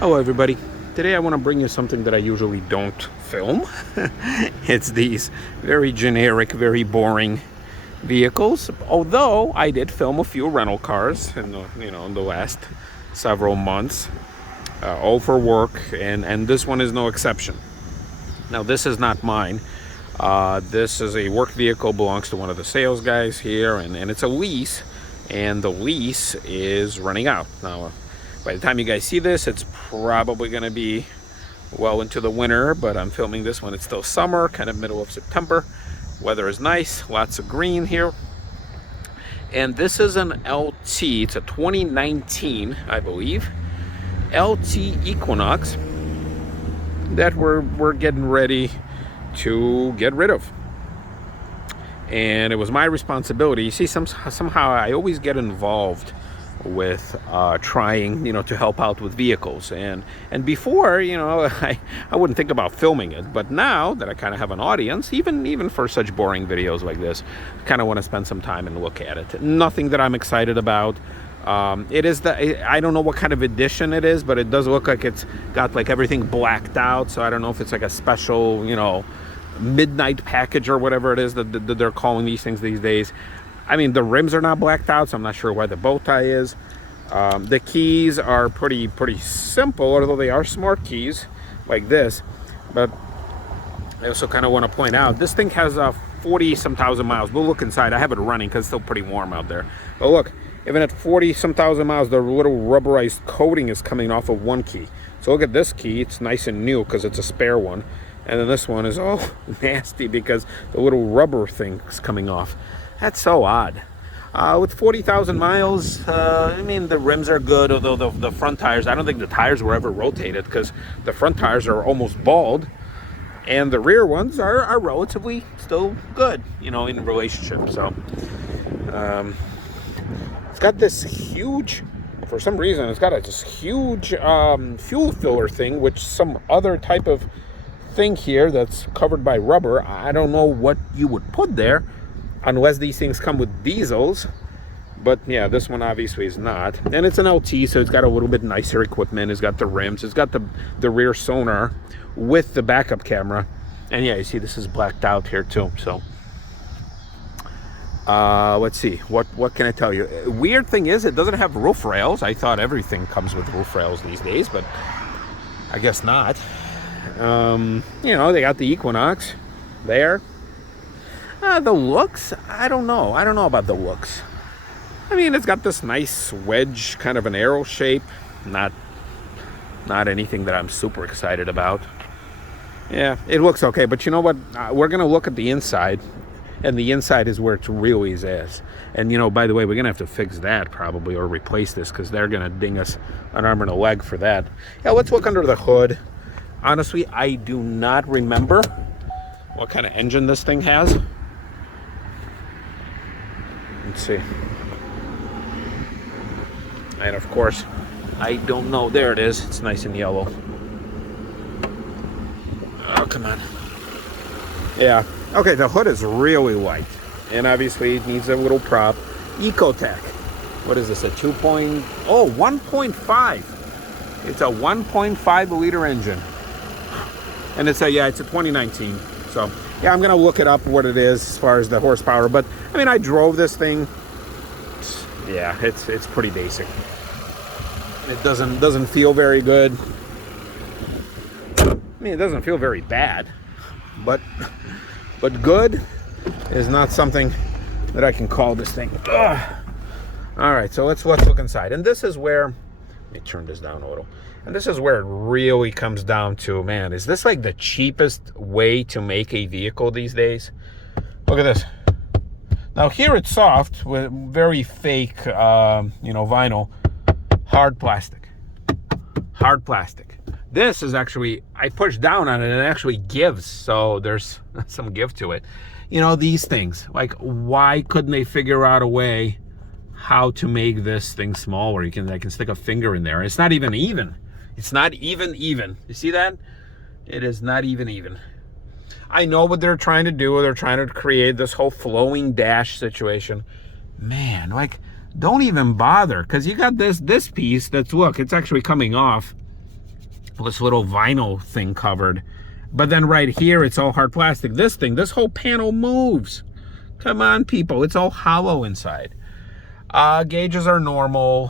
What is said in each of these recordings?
Hello everybody. Today I want to bring you something that I usually don't film. It's these very generic, very boring vehicles. Although I did film a few rental cars in the last several months, all for work, and this one is no exception. Now this is not mine. This is a work vehicle, belongs to one of the sales guys here, and it's a lease, and the lease is running out now. By the time you guys see this, it's probably going to be well into the winter, but I'm filming this when it's still summer, kind of middle of September. Weather is nice, lots of green here. And this is an LT, it's a 2019, I believe, LT Equinox that we're getting ready to get rid of. And it was my responsibility. You see, somehow I always get involved with trying to help out with vehicles, and before I wouldn't think about filming it, but now that I kind of have an audience, even for such boring videos like this, I kind of want to spend some time and look at it. Nothing that I'm excited about. It is I don't know what kind of edition it is, but it does look like it's got like everything blacked out, so I don't know if it's like a special midnight package or whatever it is that they're calling these things these days. I mean, the rims are not blacked out, so I'm not sure why the bow tie is. The keys are pretty simple, although they are smart keys like this. But I also kind of want to point out, this thing has 40-some thousand miles. We'll look inside. I have it running because it's still pretty warm out there. But look, even at 40-some thousand miles, the little rubberized coating is coming off of one key. So look at this key. It's nice and new because it's a spare one. And then this one is all nasty because the little rubber thing is coming off. That's so odd. With 40,000 miles, I mean, the rims are good, although the front tires, I don't think the tires were ever rotated because the front tires are almost bald, and the rear ones are relatively still good, in relationship. So it's got this huge, for some reason, it's got this huge fuel filler thing, which some other type of thing here that's covered by rubber. I don't know what you would put there, unless these things come with diesels. But yeah, this one obviously is not. And it's an LT, so it's got a little bit nicer equipment. It's got the rims, it's got the rear sonar with the backup camera. And yeah, you see this is blacked out here too. So let's see, what can I tell you? Weird thing is, it doesn't have roof rails. I thought everything comes with roof rails these days, but I guess not. They got the Equinox there. The looks, I don't know about the looks. I mean, it's got this nice wedge, kind of an arrow shape. Not anything that I'm super excited about. Yeah, it looks okay, but you know what? We're going to look at the inside, and the inside is where it really is. And, by the way, we're going to have to fix that probably, or replace this, because they're going to ding us an arm and a leg for that. Yeah, let's look under the hood. Honestly, I do not remember what kind of engine this thing has. Let's see. And of course, I don't know. There it is. It's nice and yellow. Oh, come on. Yeah. Okay, the hood is really light. And obviously it needs a little prop. Ecotech. What is this? A 1.5. It's a 1.5 liter engine. And it's a 2019. So yeah, I'm gonna look it up what it is as far as the horsepower, but I mean, I drove this thing. Yeah, it's pretty basic. It doesn't feel very good. I mean, it doesn't feel very bad, but good is not something that I can call this thing. Ugh. All right, so let's look inside, and this is where, let me turn this down a little. And this is where it really comes down to, man, is this like the cheapest way to make a vehicle these days? Look at this. Now here it's soft with very fake, vinyl, hard plastic. This is actually, I push down on it and it actually gives, so there's some give to it. These things, like, why couldn't they figure out a way how to make this thing smaller? I can stick a finger in there. It's not even even. It's not even. You see that? It is not even. I know what they're trying to do. They're trying to create this whole flowing dash situation. Man, don't even bother, because you got this piece that's, look, it's actually coming off. this little vinyl thing covered. But then right here, it's all hard plastic. This whole panel moves. Come on, people. It's all hollow inside. Gauges are normal.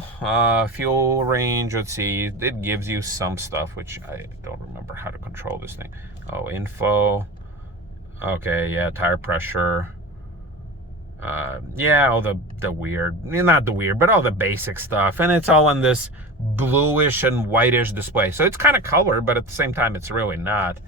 Fuel range, let's see. It gives you some stuff, which I don't remember how to control this thing. Oh, info. Okay, yeah, tire pressure. Yeah, all the weird, not the weird, but all the basic stuff. And it's all on this bluish and whitish display. So it's kind of colored, but at the same time, it's really not.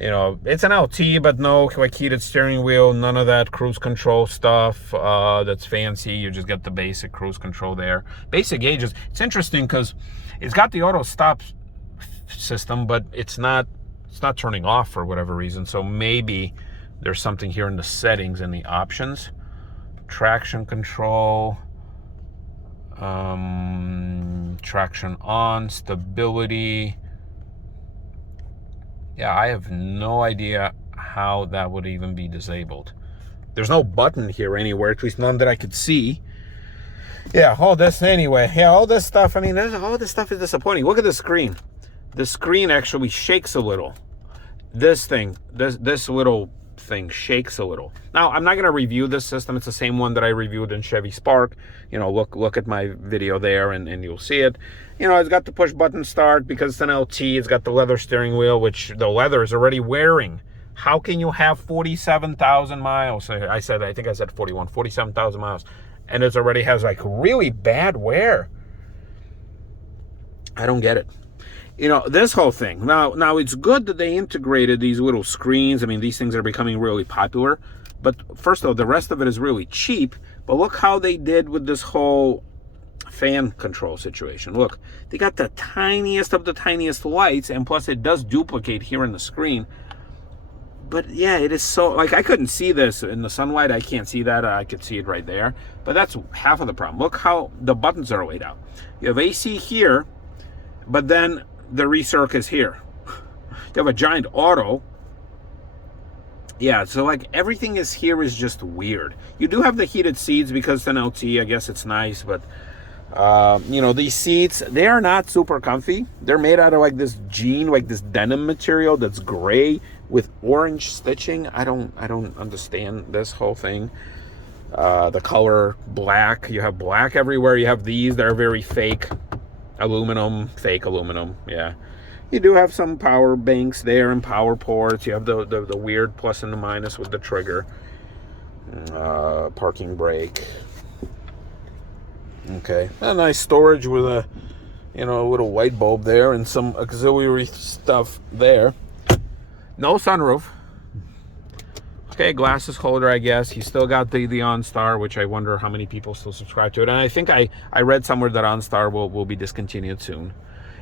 You know, it's an LT, but no like heated steering wheel, none of that cruise control stuff that's fancy. You just get the basic cruise control there. Basic gauges. It's interesting because it's got the auto stop system, but it's not turning off for whatever reason. So maybe there's something here in the settings and the options. Traction control, traction on, stability. Yeah, I have no idea how that would even be disabled. There's no button here anywhere, at least none that I could see. Yeah, all this anyway. Yeah, all this stuff, I mean, all this stuff is disappointing. Look at the screen. The screen actually shakes a little. This little thing shakes a little. Now, I'm not going to review this system. It's the same one that I reviewed in Chevy Spark. You know, look at my video there and you'll see it. You know, it's got the push button start because it's an LT. It's got the leather steering wheel, which the leather is already wearing. How can you have 47,000 miles? I think I said 47,000 miles. And it already has like really bad wear. I don't get it. You know, this whole thing. Now it's good that they integrated these little screens. I mean, these things are becoming really popular. But first of all, the rest of it is really cheap. But look how they did with this whole fan control situation. Look, they got the tiniest of the tiniest lights, and plus it does duplicate here in the screen. But yeah, it is so, like, I couldn't see this in the sunlight. I can't see that. I could see it right there. But that's half of the problem. Look how the buttons are laid out. You have AC here, but then the recirc is here. You have a giant auto. Yeah, so like everything is here is just weird. You do have the heated seats because it's an LT. I guess it's nice, but you know, these seats, they are not super comfy. They're made out of like this jean, like this denim material that's gray with orange stitching. I don't understand this whole thing. The color black, you have black everywhere. You have these that are very fake aluminum, fake aluminum. Yeah, you do have some power banks there and power ports. You have the weird plus and the minus with the trigger. Parking brake. Okay, a nice storage with a, you know, a little light bulb there and some auxiliary stuff there. No sunroof. Okay, glasses holder, I guess. You still got the OnStar, which I wonder how many people still subscribe to it. And I think I read somewhere that OnStar will be discontinued soon.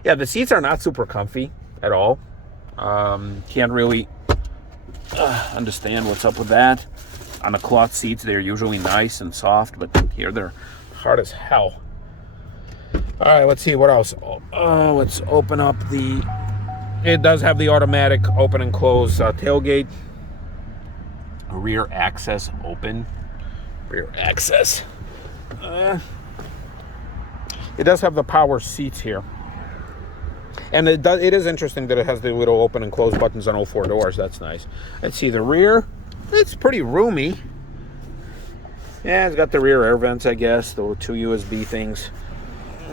Yeah, the seats are not super comfy at all. Can't really understand what's up with that. On the cloth seats, they're usually nice and soft, but here they're hard as hell. All right, let's see what else. Let's open up the. It does have the automatic open and close tailgate. Rear access open. Rear access. It does have the power seats here, and it is interesting that it has the little open and close buttons on all four doors. That's nice. Let's see the rear. It's pretty roomy. Yeah, it's got the rear air vents, I guess, the two USB things.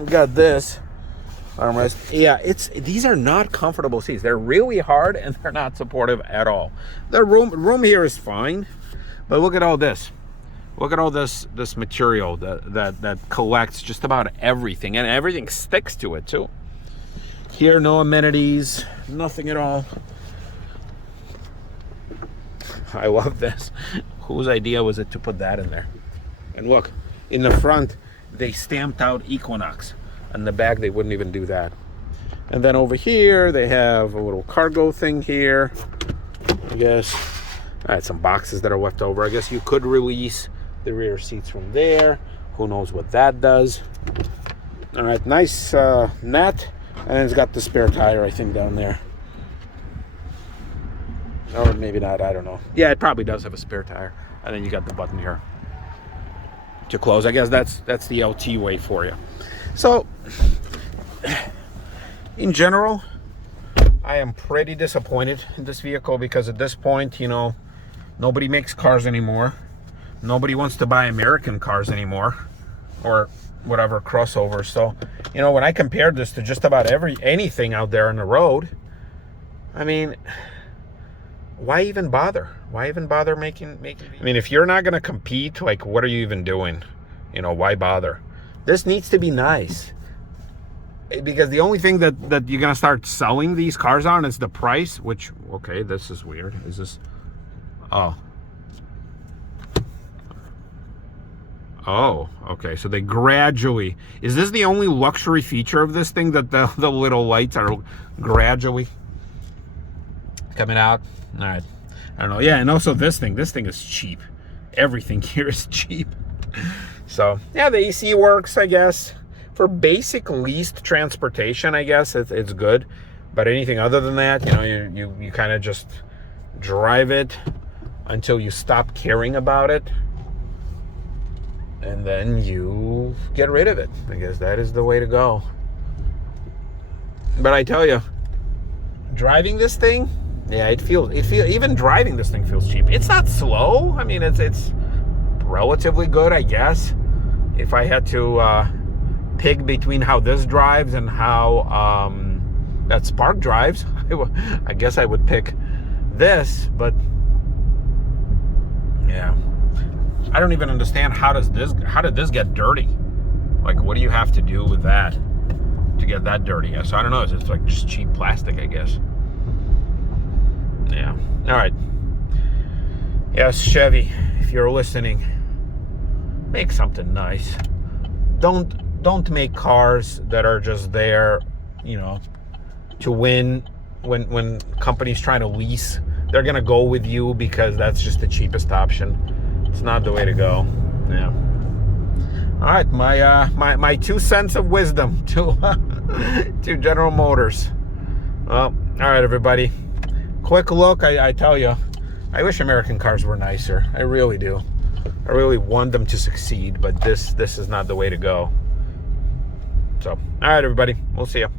Got this armrest. Yeah, these are not comfortable seats. They're really hard and they're not supportive at all. The room here is fine, but look at all this. Look at all this material that collects just about everything, and everything sticks to it too. Here, no amenities, nothing at all. I love this. Whose idea was it to put that in there? And look, in the front, they stamped out Equinox. In the back, they wouldn't even do that. And then over here, they have a little cargo thing here, I guess. All right, some boxes that are left over. I guess you could release the rear seats from there. Who knows what that does. All right, nice net. And it's got the spare tire, I think, down there. Or maybe not, I don't know. Yeah, it probably does have a spare tire. And then you got the button here to close. I guess that's the LT way for you. So in general, I am pretty disappointed in this vehicle because at this point, you know, nobody makes cars anymore. Nobody wants to buy American cars anymore, or whatever, crossovers. So, you know, when I compared this to just about anything out there on the road, I mean, why even bother? Why even bother making? I mean, if you're not going to compete, like, what are you even doing? You know, why bother? This needs to be nice. Because the only thing that you're going to start selling these cars on is the price, which, okay, this is weird. Is this, oh, okay, so they gradually, is this the only luxury feature of this thing, that the little lights are gradually coming out? All right, I don't know. Yeah, and also this thing is cheap. Everything here is cheap. So, yeah, the AC works, I guess. For basic leased transportation, I guess it's good. But anything other than that, you know, you kind of just drive it until you stop caring about it. And then you get rid of it. I guess that is the way to go. But I tell you, driving this thing, yeah, it feels even driving this thing feels cheap. It's not slow. I mean, it's relatively good, I guess. If I had to pick between how this drives and how that Spark drives, I guess I would pick this. But yeah, I don't even understand how did this get dirty? Like, what do you have to do with that to get that dirty? So I don't know. It's like just cheap plastic, I guess. Yeah. All right. Yes, Chevy, if you're listening, make something nice. Don't make cars that are just there, you know, to win. When companies trying to lease, they're gonna go with you because that's just the cheapest option. It's not the way to go. Yeah. All right, my 2 cents of wisdom to General Motors. Well, all right, everybody. Quick look. I tell you, I wish American cars were nicer. I really do. I really want them to succeed, but this is not the way to go. So, all right, everybody. We'll see you.